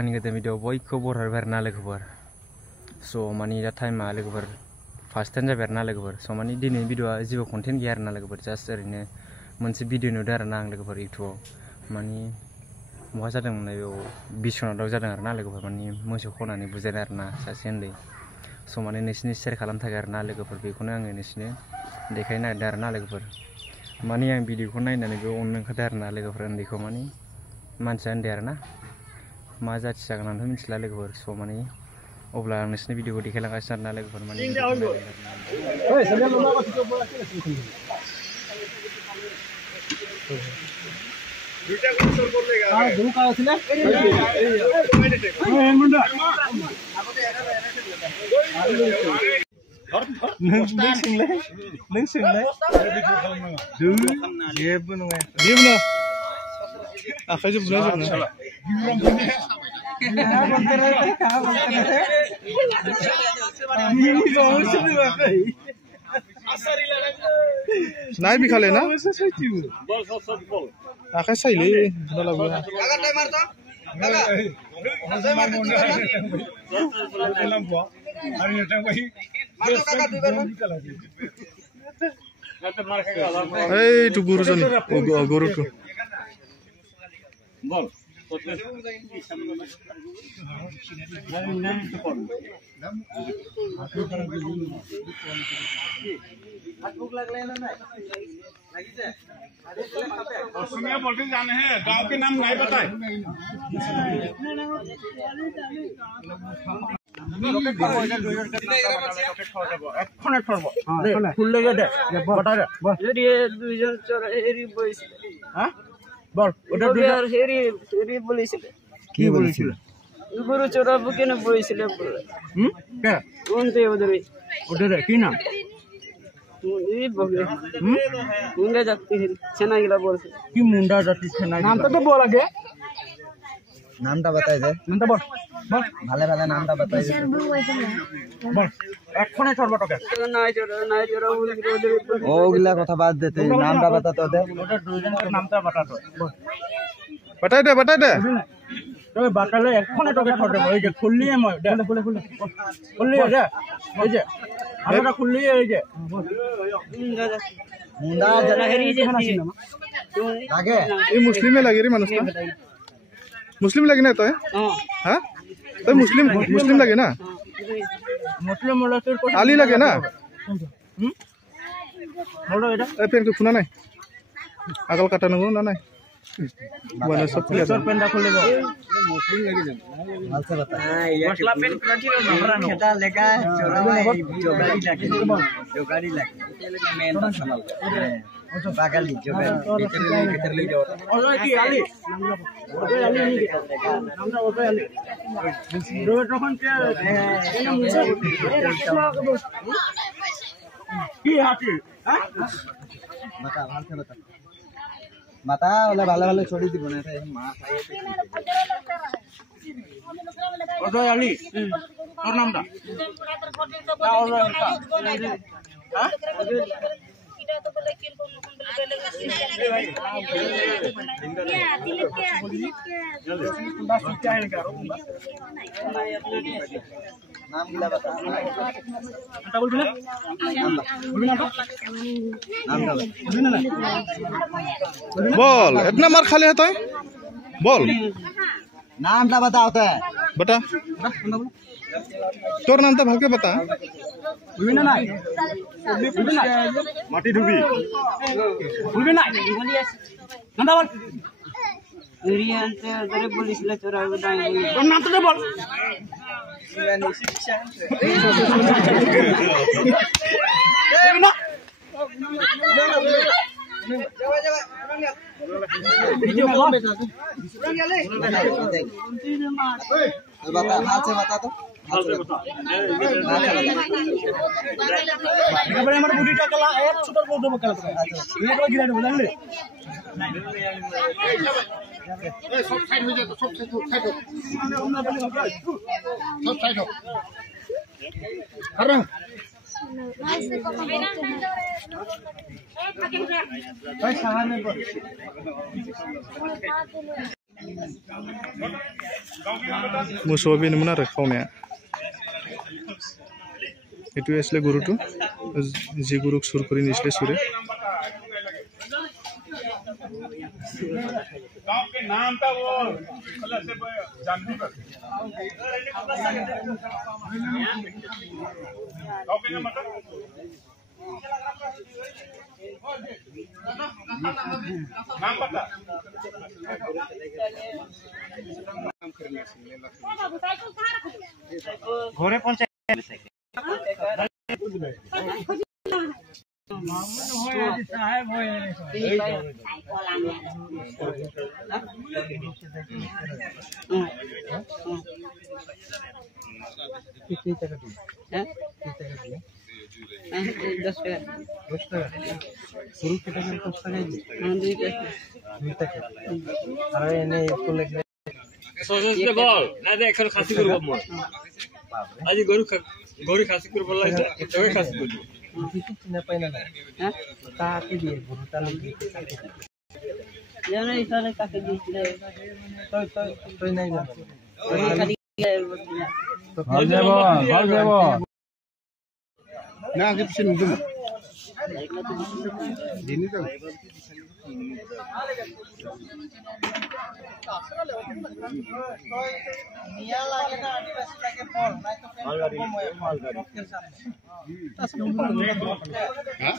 आंनि गोदान भिडिअ बयखौबो बरायबाय आरोना लोगोफोर स' माने दा टाइमा लोगोफोर फार्स्ट टाइम जाबाय आरोना लोगोफोर स' माने दिनैनि भिडिअआ जेबो कन्टेन्ट गैया आरोना लोगोफोर जास्ट ओरैनो मोनसे भिडिअ नुदों आरोना आं लोगोफोर इउटुबाव माने बहा जादोंमोन बेयाव बिश्वनाथाव जादों आरोना लोगोफोर माने मोसौ खावनानै बुजायनाय आरोना सासे उन्दै स' माने नोंसिनि शेयार खालामनो थाखाय आरोना लोगोफोर बेखौनो आङो नोंसिनो देखायनो नागिरदों आरोना लोगोफोर माने आं भिडिअखौ नायनानै बेयाव अननो ओंखारदों आरोना लोगोफोर उन्दैखौ माने मानसिया उन्दै आरोना मा जाथि जागोन आंथ' मिथिला लोगोफोर स' माने अब्ला आं नोंसिनि भिडिअखौ देखायलांगासिनो आरोना लोगोफोर माने आखाइजों बुना जोबनो नाय बिखाले ना आखाइ साइले tu guru jon guru tu bol सुनिया बोलते जाने हैं गांव के नाम नहीं बताए गुरु चोरा बुके न बोइसिले क्या उनते उधर उधर की नाम ये बगे मुंडा जाति है सेना गिला बोल की मुंडा जाति सेना नाम तो बोला गे नामটা बताই দে নামটা বল বল ভালো ভালো নামটা बताই দে বল এক্ষণে চড়বা তোকে নাই চোরা উধর ওগুলা কথা বাদ দে তুই নামটা बता তো দে ওটা দুইজনের নামটা बता তো বাতাই দে তোকে বাতালে এক্ষণে তোকে ছড় দেব এই যে খুললিয়ে মই দে খুললিয়ে দে এই যে আলোটা খুললিয়ে এই যে মুন্ডা जना हेरी जे লাগে এই মুসলিমে লাগে রে মানুষটা मुस्लिम लगे ना तो है हाँ तो मुस्लिम लगे ना मुस्लिम वाला फिर आली लगे ना पेन को खुना नहीं आगल काटा नंगो ना नहीं वाला सब प्लेयर पेन खोले मुस्लिम लगे जन हाल से बता मसला पेन क्रांति रो नंबर नो खेता लेगा जोगाड़ी लगे मेन संभाल बागाली जोगाड़ी भीतर ले जाओ और की आली नहीं नामটা ওটাই আলি রোড তখন কে কি হাতি হ্যাঁ बता हाल से बता माता वाला ভালো ভালো छोड़ी দিব না এটা মার খাইয়ে ওটাই আলি তোর নামটা না ওরা হ্যাঁ तो बोले किल को बोले नाम गिला बता बोल इतना मार खा लिया तो बोल नामটা बताओ तो बता तोर नाम तो भाग के बता বুঝবি না माटी डूबी বুঝবি না নামটা বল এরিয়াতে ধরে বলিছিল চোরা উদাই তোর নাম তো বল बता हाल से बता तो हमारे बुढ़ी का कला एक सुपर बोल दो कला ये तो गिरा दो जानले सब साइड हो जा तो सब साइड हो अरे भाई सामने मोसौआ बेनोमोन आरो खावनाया एटु एसले गुरुटु जि गुरुक सुर करि निसले सुरे गांव के नाम था वो से जानवी गांव के नाम मतलब नाम पता घरे पंचायत আজি গরু গরু খাসি করে বললা তবে খাসি করব চিনা পাই না তাকে দিয়ে গরুটা লাগিয়ে জানো ইসালে কাকে দিছিল তুই নাই না খালি ভালো যাব না আগে পিছনে নিদুম দিনই তো নিয়া লাগে না আদিবাসী লাগে ফল নাই তো ফল গাড়ি হ্যাঁ